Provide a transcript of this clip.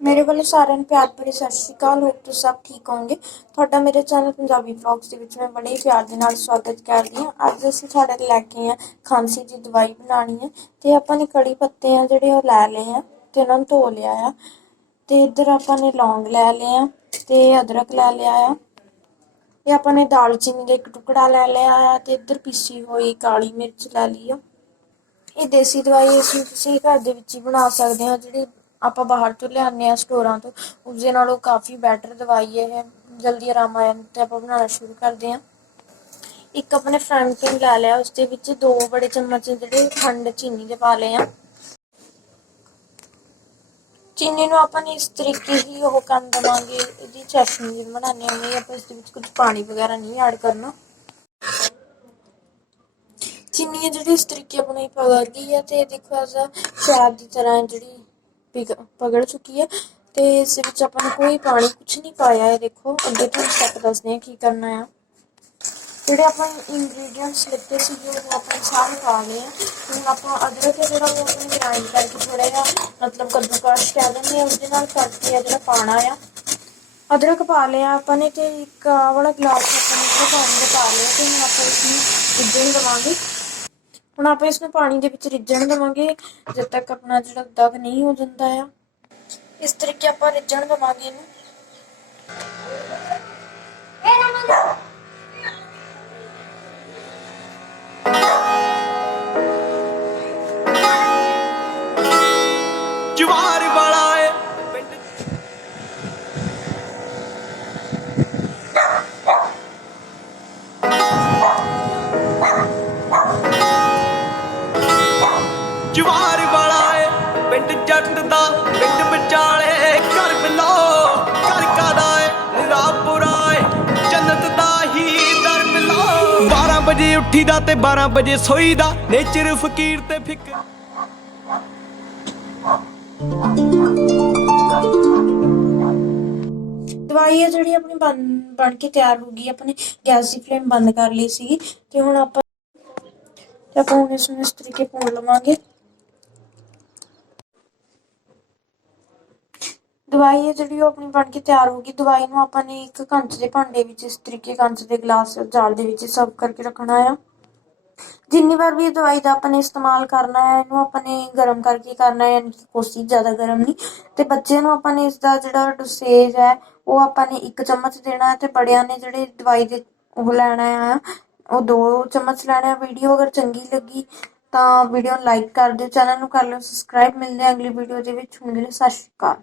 ਮੇਰੇ ਵੱਲੋਂ ਸਾਰਿਆਂ ਨੂੰ ਪਿਆਰ ਭਰੀ ਸਤਿ ਸ਼੍ਰੀ ਅਕਾਲ। ਹੋਪ ਤੁਸੀਂ ਸਭ ਠੀਕ ਹੋਵੋਗੇ। ਤੁਹਾਡਾ ਮੇਰੇ ਚੈਨਲ ਪੰਜਾਬੀ ਵਲੌਗਸ ਦੇ ਵਿੱਚ ਮੈਂ ਬੜੇ ਹੀ ਪਿਆਰ ਦੇ ਨਾਲ ਸਵਾਗਤ ਕਰਦੀ ਹਾਂ। ਅੱਜ ਅਸੀਂ ਤੁਹਾਡੇ ਲਈ ਲੈ ਕੇ ਆਏ ਹਾਂ ਖਾਂਸੀ ਦੀ ਦਵਾਈ ਬਣਾਉਣੀ ਹੈ। ਤੇ ਆਪਾਂ ਨੇ ਕੜੀ ਪੱਤੇ ਆ ਜਿਹੜੇ ਉਹ ਲੈ ਲਏ ਆ ਤੇ ਉਹਨਾਂ ਨੂੰ ਧੋ ਲਿਆ ਆ। ਤੇ ਇੱਧਰ ਆਪਾਂ ਨੇ ਲੌਂਗ ਲੈ ਲਏ ਆ ਤੇ ਅਦਰਕ ਲੈ ਲਿਆ ਆ। ਤੇ ਆਪਾਂ ਨੇ ਦਾਲਚੀਨੀ ਦਾ ਇੱਕ ਟੁਕੜਾ ਲੈ ਲਿਆ ਆ ਤੇ ਇੱਧਰ ਪੀਸੀ ਹੋਈ ਕਾਲੀ ਮਿਰਚ ਲੈ ਲਈ ਆ। ਇਹ ਦੇਸੀ ਦਵਾਈ ਅਸੀਂ ਤੁਸੀਂ ਘਰ ਦੇ ਵਿੱਚ ਹੀ ਬਣਾ ਸਕਦੇ ਹਾਂ। ਜਿਹੜੀ ਆਪਾਂ ਬਾਹਰ ਤੋਂ ਲਿਆਉਂਦੇ ਹਾਂ ਸਟੋਰਾਂ ਤੋਂ, ਉਸਦੇ ਨਾਲੋਂ ਕਾफ़ੀ ਬੈਟਰ ਦਵਾਈ ਇਹ ਜਲਦੀ ਆਰਾਮ ਆ ਜਾਂਦਾ। ਤੇ ਆਪਾਂ ਬਣਾਉਣਾ ਸ਼ੁਰੂ ਕਰਦੇ ਹਾਂ। ਇੱਕ ਆਪਣੇ ਫਰਾਈਂਗ ਪੈਨ ਲੈ ਲਿਆ, ਉਸ ਦੇ ਵਿੱਚ 2 ਬੜੇ ਚਮਚ ਜਿਹੜੇ ਖੰਡ ਚੀਨੀ ਦੇ ਪਾ ਲਏ ਆ। ਚੀਨੀ ਨੂੰ ਆਪਾਂ ਨੇ ਇਸ ਤਰੀਕੇ ਹੀ ਉਹ ਕਰ ਦੇਵਾਂਗੇ। ਇਹਦੀ ਚਟਨੀ ਵੀ ਬਣਾਉਂਦੇ ਹਾਂ, ਆਪਾਂ ਇਸ ਦੇ ਵਿੱਚ ਕੁਝ ਪਾਣੀ ਵਗੈਰਾ ਨਹੀਂ ਐਡ ਕਰਨਾ। ਚੀਨੀ है जी इस तरीके अपनी पगड़ गई है। तो देखो ऐसा शहद की तरह जी पगड़ चुकी है। तो इस अपने कोई पानी कुछ नहीं पाया है। देखो अगे तुम स्टैप दसते हैं की करना है। जोड़े अपन इंग्रीडिएंट्स लिखे थे वो अपन सारे पा लिए हैं। हूँ आप अदरक है जो अपने ग्राइंड करके थोड़ा जहा मतलब कद्दूकश कह देंगे हैं, उसके करके है जो पाना आ। अदरक पा लिया अपने तो एक वाला गिलास अपने पानी का पा लिया। तो हम आप इसमें इधर देवे। ਹੁਣ ਆਪਾਂ ਇਸ ਨੂੰ ਪਾਣੀ ਦੇ ਵਿੱਚ ਰਿੱਝਣ ਦੇਵਾਂਗੇ ਜਦ ਤੱਕ ਆਪਣਾ ਜਿਹੜਾ ਦਗ ਨਹੀਂ ਹੋ ਜਾਂਦਾ ਆ। ਇਸ ਤਰੀਕੇ ਆਪਾਂ ਰਿੱਝਣ ਦੇਵਾਂਗੇ ਇਹਨੂੰ। ਜਵਾਰ ਵਾਲਾ ਏ ਜਵਾਰ ਵਾਲਾ ਏ ਪਿੰਡ ਜੱਟ ਦਾ ਪਿੰਡ ਵਿਚਾਲੇ ਘਰ ਬਿਲੋ ਘਰ ਕਾਦਾ ਏ ਨਿਰਾਪੁਰਾ ਏ ਜੰਨਤ ਦਾ ਹੀ ਦਰ ਬਿਲੋ 12 ਵਜੇ ਉੱਠੀਦਾ ਤੇ 12 ਵਜੇ ਸੋਈਦਾ ਨੇਚਰ ਫਕੀਰ ਤੇ ਫਿਕਰ। ਦਵਾਈ ਹੈ ਜਿਹੜੀ ਆਪਣੀ ਬਣ ਕੇ ਤਿਆਰ ਹੋ ਗਈ। ਆਪਣੇ ਗੈਸ ਦੀ ਫਲੇਮ ਬੰਦ ਕਰ ਲਈ ਸੀਗੀ ਤੇ ਹੁਣ ਆਪਾਂ ਹੁਣ ਇਸ ਨੂੰ ਇਸ ਤਰੀਕੇ ਭੁੰਨ ਲਵਾਂਗੇ। ਦਵਾਈ ਹੈ ਜਿਹੜੀ ਉਹ ਆਪਣੀ ਬਣ ਕੇ ਤਿਆਰ ਹੋ ਗਈ। ਦਵਾਈ ਨੂੰ ਆਪਾਂ ਨੇ ਇੱਕ ਕੰਚ ਦੇ ਭਾਂਡੇ ਵਿੱਚ ਇਸ ਤਰੀਕੇ ਕੰਚ ਦੇ ਗਲਾਸ ਜਾਰ ਦੇ ਵਿੱਚ ਸਰਵ ਕਰਕੇ ਰੱਖਣਾ ਆ। ਜਿੰਨੀ ਵਾਰ ਵੀ ਇਹ ਦਵਾਈ ਦਾ ਆਪਾਂ ਨੇ ਇਸਤੇਮਾਲ ਕਰਨਾ ਹੈ ਇਹਨੂੰ ਆਪਾਂ ਨੇ ਗਰਮ ਕਰਕੇ ਕਰਨਾ ਹੈ, ਯਾਨੀ ਕਿ ਕੋਸੀ ਜ਼ਿਆਦਾ ਗਰਮ ਨਹੀਂ। ਤੇ ਬੱਚਿਆਂ ਨੂੰ ਆਪਾਂ ਨੇ ਇਸ ਦਾ ਜਿਹੜਾ ਡੋਸੇਜ ਹੈ ਉਹ ਆਪਾਂ ਨੇ 1 ਚਮਚ ਦੇਣਾ ਹੈ ਤੇ ਬੜਿਆਂ ਨੇ ਜਿਹੜੇ ਦਵਾਈ ਦੇ ਉਹ ਲੈਣਾ ਆ ਉਹ 2 ਚਮਚ ਲੈਣਾ। ਵੀਡੀਓ ਅਗਰ ਚੰਗੀ ਲੱਗੀ ਤਾਂ ਵੀਡੀਓ ਨੂੰ ਲਾਈਕ ਕਰ ਦਿਓ, ਚੈਨਲ ਨੂੰ ਕਰ ਲਿਓ ਸਬਸਕ੍ਰਾਈਬ। ਮਿਲਦੇ ਹਾਂ ਅਗਲੀ ਵੀਡੀਓ ਦੇ ਵਿੱਚ। ਹੁਣ ਲਈ ਸਤਿ ਸ਼੍ਰੀ ਅਕਾਲ।